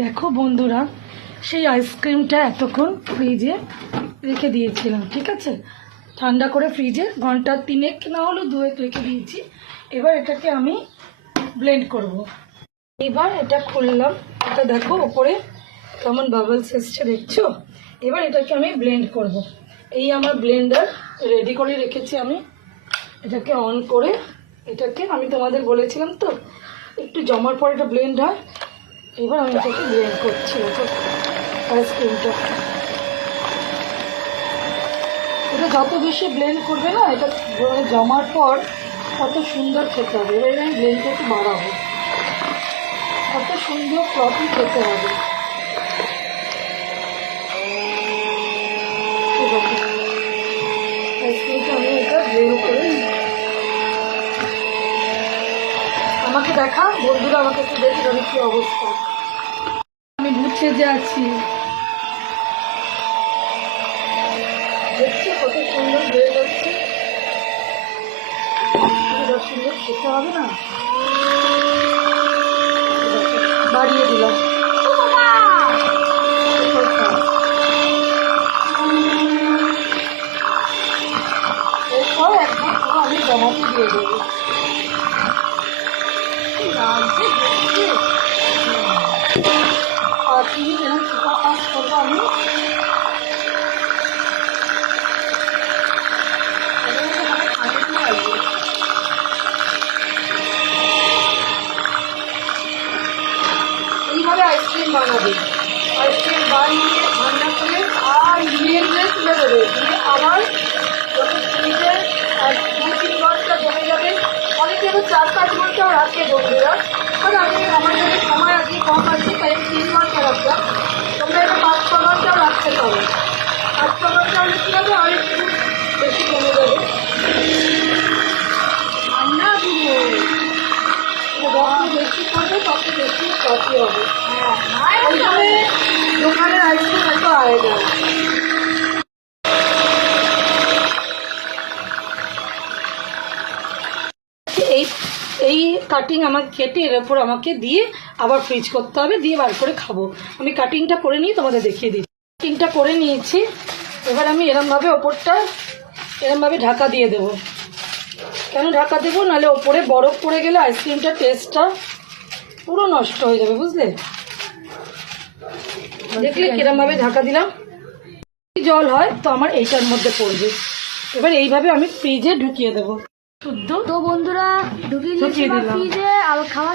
দেখো বন্ধুরা, সেই আইসক্রিমটা এতক্ষণ ফ্রিজে রেখে দিয়েছিলাম, ঠিক আছে, ঠান্ডা করে ফ্রিজে ঘন্টা 3 না হলো 2 রেখে দিয়েছি। এবার এটাকে আমি ব্লেন্ড করব। এবার এটা খুললাম, এটা দেখো ওপরে কেমন বাবলস এসছে, দেখছো? এবার এটাকে আমি ব্লেন্ড করব। এই আমার ব্লেন্ডার রেডি করে রেখেছি আমি। এটাকে অন করে এটাকে আমি তোমাদের বলেছিলাম তো একটু জমার পর এটা ব্লেন্ড হয়। এবার আমি এটাকে ব্লেন্ড করছি আইসক্রিমটা। এটা যত বেশি ব্লেন্ড করবে না, এটা জমার পর কত সুন্দর খেতে হবে। এবার আমি ব্লেন্ডটা একটু বাড়াবো, কত সুন্দর ফ্লফি খেতে হবে। আইসক্রিমটা আমি এটা ব্লেন্ড করে, আমাকে দেখা বন্ধুরা, আমাকে একটু দেখি আমি কি অবস্থা। আমি বুঝছে যে আছি, দেখছি কত সুন্দর হয়ে যাচ্ছে। সুন্দর খেতে হবে না, বাড়িয়ে দিলাম। এরপর একদম পুরো আমি জমাতে দিয়ে দেবো। আর তিনি যেন সুপার ফাস্ট করবো আমি। এইভাবে আইসক্রিম বানাবে। আইসক্রিম বানিয়ে ঠান্ডা করে আর নিয়ে তুলে দেবে, দিয়ে আবার যখন ফ্রিজে 2-3 ঘন্টা জমে যাবে। অনেকে আবার 4-5 ঘন্টাও রাখে বন্ধুরা, আর আমার কাছে সময় আজকে কম আছে তাই 3 ঘন্টা রাখলাম। তোমরা এটা 5-6 ঘন্টাও রাখতে পারো। 5-6 ঘন্টা হলে কী হবে, আর একটু বেশি কমে যাবে। ঠান্ডা দিলে যত বেশি করবে তত বেশি কফি হবে। ওইখানে দোকানের আইসক্রিম এত আলাদা। এই কাটিং আমাকে কেটে এর ওপর আমাকে দিয়ে আবার ফ্রিজ করতে হবে, দিয়ে বার করে খাবো। আমি কাটিংটা করে নিয়ে তোমাদের দেখিয়ে দিই। কাটিংটা করে নিয়েছি। এবার আমি এরমভাবে ওপরটা এরমভাবে ঢাকা দিয়ে দেবো। কেন ঢাকা দেবো, নাহলে ওপরে বরফ পড়ে গেলে আইসক্রিমটার টেস্টটা পুরো নষ্ট হয়ে যাবে, বুঝলে? দেখলে কিরমভাবে ঢাকা দিলাম। জল হয় তো আমার এইটার মধ্যে পড়বে। এবার এইভাবে আমি ফ্রিজে ঢুকিয়ে দেবো। শুদ্ধ তো বন্ধুরা ঢুকিয়ে দিলাম ফ্রিজে। আর খাওয়া